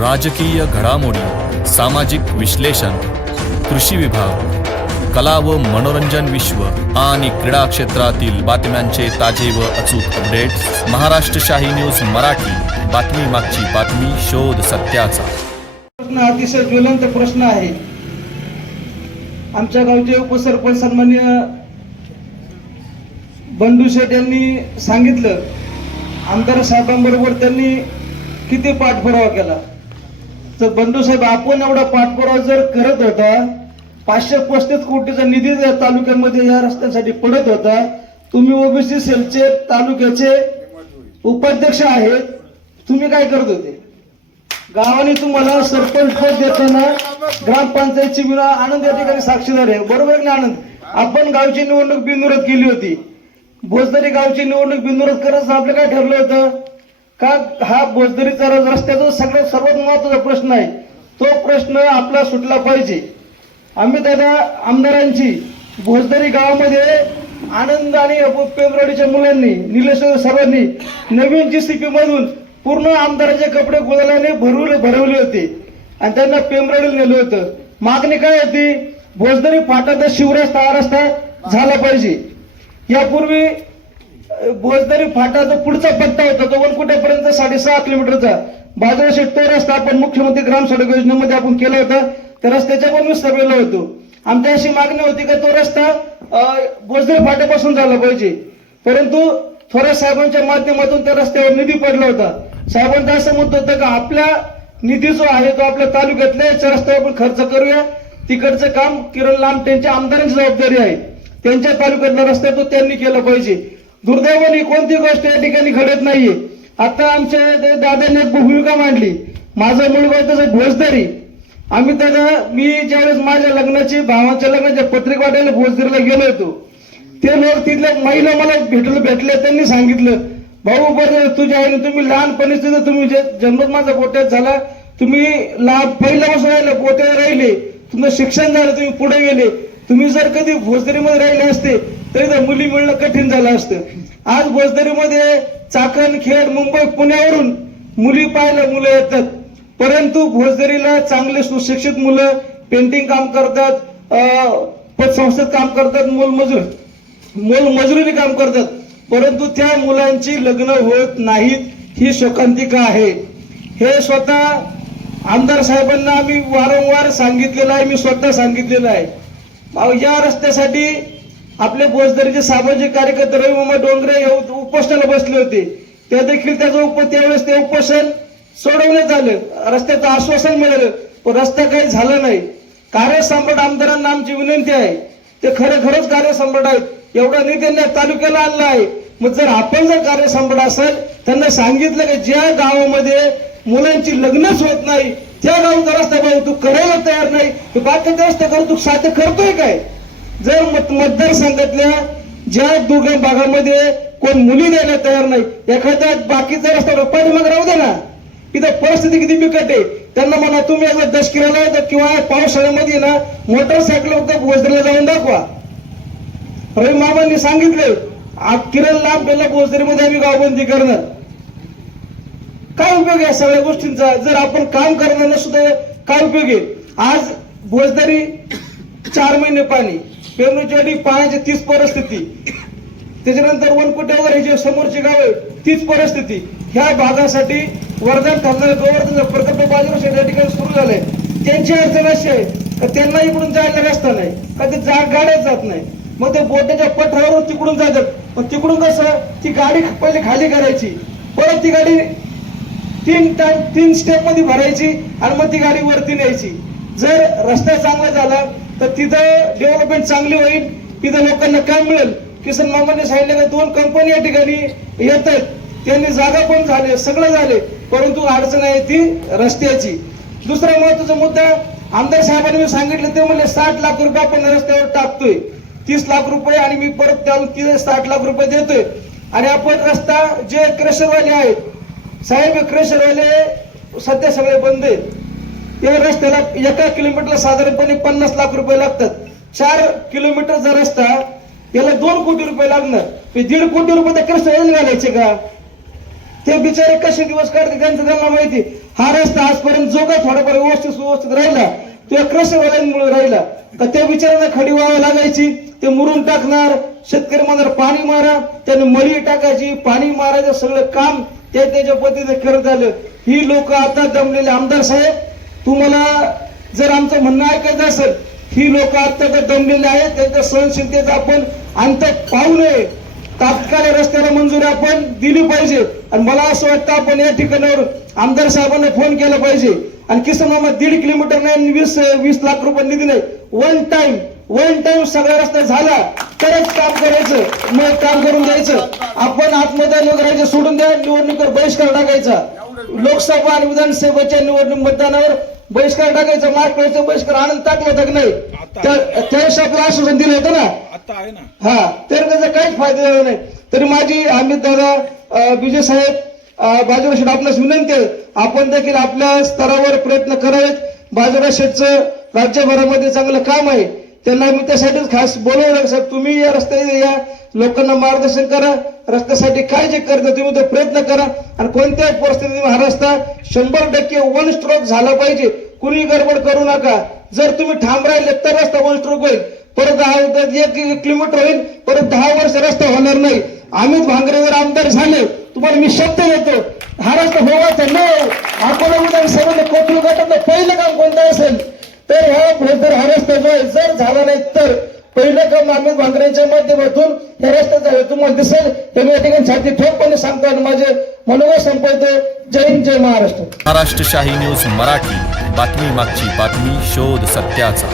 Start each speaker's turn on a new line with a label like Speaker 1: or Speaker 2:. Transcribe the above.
Speaker 1: राजकीय घडामोडी सामाजिक विश्लेषण कृषी विभाग कला व मनोरंजन विश्व आणि क्रीडा क्षेत्रातील बातम्यांचे ताजे व अचूक अपडेट महाराष्ट्र शाही न्यूज मराठी बातमी मागची बातमी शोध सत्याचा.
Speaker 2: प्रश्न अतिशय ज्वलंत प्रश्न आहे. आमच्या गावचे उपसरपंच सन्मान्य बंडू शेठ यांनी सांगितलं. आमदार साहेबांबरोबर त्यांनी किती पाठपुरावा केला? तर बंधू साहेब आपण एवढा पाठपुरावा जर करत होता पाचशे पस्तीस कोटीचा निधी जर तालुक्यामध्ये या रस्त्यासाठी पडत होता तुम्ही ओबीसी सेलचे तालुक्याचे उपाध्यक्ष आहेत तुम्ही काय करत होते? गावाने तुम्हाला सरपंच पद देताना ग्रामपंचायतची विना आनंद या ठिकाणी साक्षीदार आहे बरोबर ना आनंद? आपण गावची निवडणूक बिनविरोध केली होती. भोजदरी गावची निवडणूक बिनविरोध करत आपलं काय ठरलं होतं? का हा बोजदरीचा रस्त्याचा सगळ्यात सर्वात महत्त्वाचा प्रश्न आहे. तो प्रश्न आपला सुटला पाहिजे. आम्ही त्याला आमदारांची भोजदरी गावामध्ये आनंद आणि पेमराडीच्या मुलांनी निलेश सर्वांनी नवीन जी सी मधून पूर्ण आमदाराचे कपडे गुलालाने भरवले भरवले होते. आणि त्यांना पेमराडीला नेलं होतं. मागणी काय होती? भोजदरी फाटा शिवरस्ता रस्ता झाला पाहिजे. यापूर्वी भोजदरी फाटा जो पुढचा पत्ता होता तो वनकुट्यापर्यंत साडेसहा किलोमीटरचा. बाजूला शेट तो रस्ता आपण मुख्यमंत्री ग्राम सडक योजनेमध्ये आपण केला होता. त्या रस्त्याच्या पण मी सभेला होतो आमची अशी मागणी होती का तो रस्ता अ, भोजदरी फाट्यापासून झाला पाहिजे. परंतु थोरात साहेबांच्या माध्यमातून त्या रस्त्यावर निधी पडला होता. साहेबांचा असं म्हणत होतं का आपल्या निधी जो आहे तो आपल्या तालुक्यातल्या याच्या रस्त्यावर आपण खर्च करूया. तिकडचं काम किरण लांब त्यांच्या आमदारांची जबाबदारी आहे. त्यांच्या तालुक्यातला रस्ता तो त्यांनी केला पाहिजे. दुर्दैवाने कोणती गोष्ट या ठिकाणी घडत नाहीये. आता आमच्या दादाने दादांनी एक भूमिका मांडली. माझा मुलगा आहे त्याचा भोजदारी. आम्ही त्याला मी ज्यावेळेस माझ्या लग्नाची भावाच्या लग्नाच्या पत्रिका वाटायला भोजदारीला गेलो होतो ते लोक तिथल्या महिला मला भेटलं भेटले त्यांनी सांगितलं भाऊ बरं तुझ्या आईने तुम्ही लहानपणीच तिथं तुम्ही जन्मत माझा पोट्यात झाला तुम्ही लहान पहिल्यापासून राहिले पोट्यात राहिले तुमचं शिक्षण झालं तुम्ही पुढे गेले तुम्ही जर कधी भोजदरीमध्ये राहिले असते तरी तर मुली मिळणं कठीण झालं असतं. आज भोजदरीमध्ये चाकण खेड मुंबई पुण्यावरून मुली पाहायला मुलं येतात. परंतु भोजदरीला चांगले सुशिक्षित मुलं पेंटिंग काम करतात पतसंस्थेत काम करतात मोलमजूर मोल मजुरी काम करतात. परंतु त्या मुलांची लग्न होत नाहीत ही शोकांतिका आहे. हे स्वतः आमदार साहेबांना आम्ही वारंवार सांगितलेलं आहे मी स्वतः सांगितलेलं आहे. या रस्त्यासाठी आपले भोजदरीचे सामाजिक कार्यकर्ते रविमामा डोंगरे हे उपोषणाला बसले होते. त्या देखील त्याचं उप त्यावेळेस ते उपोषण सोडवण्यात आलं. रस्त्याचं आश्वासन मिळालं पण रस्ता काही झाला नाही. कार्यसंपट आमदारांना आमची विनंती आहे. ते खरं खरंच कार्यसंपट आहेत. एवढा निधी त्यांनी तालुक्याला आणला आहे. मग जर आपण जर कार्यसंपट असेल त्यांना सांगितलं की ज्या गावामध्ये मुलांची लग्नच होत नाही त्या गावचा रस्ता भाऊ तू करायला तयार नाही तू बाकी रस्ता करू तू साध्य करतोय काय? जर मतदार मतदारसंघातल्या ज्या दुर्गम भागामध्ये कोण मुली द्यायला तयार नाही एखाद्या बाकीचा रस्ता पाठीमाग राहू दे ना. इथं परिस्थिती किती बिकट आहे. त्यांना म्हणा तुम्ही एकदा दशकिराला किंवा पावसाळ्यामध्ये ना मोटरसायकल भोजरीला जाऊन दाखवा. रवी मामांनी सांगितले किरण लांब पहिला भोजरीमध्ये आम्ही गावबंदी करणार. काय उपयोग आहे सगळ्या गोष्टींचा? जर आपण काम करणार सुद्धा काय उपयोग आहे? आज भोजदारी चार महिने पाणी पेमणूची पाण्याची तीच परिस्थिती. त्याच्यानंतर वनकुट्यावर हे जे समोरची गाव आहे तीच परिस्थिती. ह्या भागासाठी वरदान ठरणारे गोवर्धन प्रकल्प बाजूला या ठिकाणी सुरू झालंय. त्यांची अडचण अशी आहे का त्यांना इकडून जायला रस्ता नाही का ते जा गाड्याच जात नाही. मग ते बोटाच्या पठावरून तिकडून जातात. मग तिकडून कसं ती गाडी पहिले खाली करायची. परत ती गाडी तीन टाइम तीन स्टेपमध्ये भरायची आणि मग ती गाडी वरती न्यायची. जर रस्ता चांगला झाला तर तिथं डेव्हलपमेंट चांगली होईल. तिथं लोकांना काय मिळेल. किसन मामाने सांगितलं का दोन कंपनी या ठिकाणी येत आहेत त्यांनी जागा पण झाले सगळं झाले. परंतु अडचण आहे ती रस्त्याची. दुसरा महत्त्वाचा मुद्दा आमदार साहेबांनी मी सांगितलं ते म्हणले साठ लाख रुपये आपण रस्त्यावर टाकतोय. तीस लाख रुपये आणि मी परत त्यातून तिथे साठ लाख रुपये देतोय. आणि आपण रस्ता जे क्रेशरवाले आहेत साहेब क्रेशरवाले सध्या सगळे बंद आहेत. या रस्त्याला एका किलोमीटरला साधारणपणे पन्नास लाख रुपये लागतात. चार किलोमीटरचा रस्ता याला दोन कोटी रुपये लागणार. दीड कोटी रुपये त्या क्रेशर घालायचे का? ते बिचारे कसे दिवस काढते त्यांचं त्यांना माहिती. हा रस्ता आजपर्यंत जो काय थोडाफार व्यवस्थित सुव्यवस्थित राहिला तो कृषीवाल्यांमुळे राहिला. का त्या बिचाऱ्यांना खडी व्हावं लागायची ते मुरून टाकणार शेतकरी म्हणणार पाणी मारा त्याने मळी टाकायची पाणी मारायचं सगळं काम ते त्याच्या पद्धतीने करत आलं. ही लोक आता दमलेले आमदार साहेब तुम्हाला जर आमचं म्हणणं ऐकायचं असेल ही लोक आता तर दमलेले आहेत त्यांच्या सहनशीलतेचा आपण अंत पाहू नये. तात्काळ रस्त्याला मंजुरी आपण दिली पाहिजे. आणि मला असं वाटतं आपण या ठिकाणावर आमदार साहेबांना फोन केला पाहिजे. आणि किसन मामा दीड किलोमीटर नाही वीस वीस लाख रुपये निधी नाही. वन टाइम वन टाइम सगळा रस्ता झाला तरच काम करायचं मग काम करून द्यायचं आपण आत्मदान वगैरे सोडून द्या निवडणुकीवर बहिष्कार टाकायचा. लोकसभा आणि विधानसभेच्या निवडणूक मतदानावर बहिष्कार टाकायचा मार्च बहिष्कार आनंद टाकला की नाही? त्या- त्यावेळेस आपलं आश्वासन दिलं होतं ना?
Speaker 3: आता आहे ना.
Speaker 2: हा तर त्याचा काहीच फायदा झाला नाही. तरी माझी अमित दादा विजय साहेब बाजूला शेठ आपल्यास विनंती आहे आपण देखील आपल्या स्तरावर प्रयत्न करावेत. बाजूला शेठचं राज्यभरामध्ये चांगलं काम आहे. त्यांना मी त्यासाठीच खास बोलवलं साहेब तुम्ही या रस्त्याने या. लोकांना मार्गदर्शन करा. रस्त्यासाठी काय जे करता तुम्ही तो प्रयत्न करा. आणि कोणत्याही परिस्थितीत हा रस्ता शंभर टक्के वन स्ट्रोक झाला पाहिजे. कुणी गडबड करू नका. जर तुम्ही ठाम राहिले तर रस्ता वन स्ट्रोक होईल. परत दहा एक किलोमीटर होईल. परत दहा वर्ष रस्ता होणार नाही. अमित भांगरे जर आमदार झाले. तुम्हाला मी शब्द देतो. हा रस्ता होवायचा न अकोला सर्व कोथरू गटातलं पहिलं काम कोणतं असेल? तर ह्या जर हा रस्ता जो आहे जर झाला नाही तर पहिलं काम अमित भांगरेंच्या माध्यमातून हे रस्ता झाले तुम्हाला दिसेल. हे मी या ठिकाणी छाती ठोकपणे सांगतो आणि माझे मनोगत संपवतो. जय हिंद जय महाराष्ट्र.
Speaker 1: महाराष्ट्र शाही न्यूज मराठी. बातमी मागची बातमी शोध सत्याचा.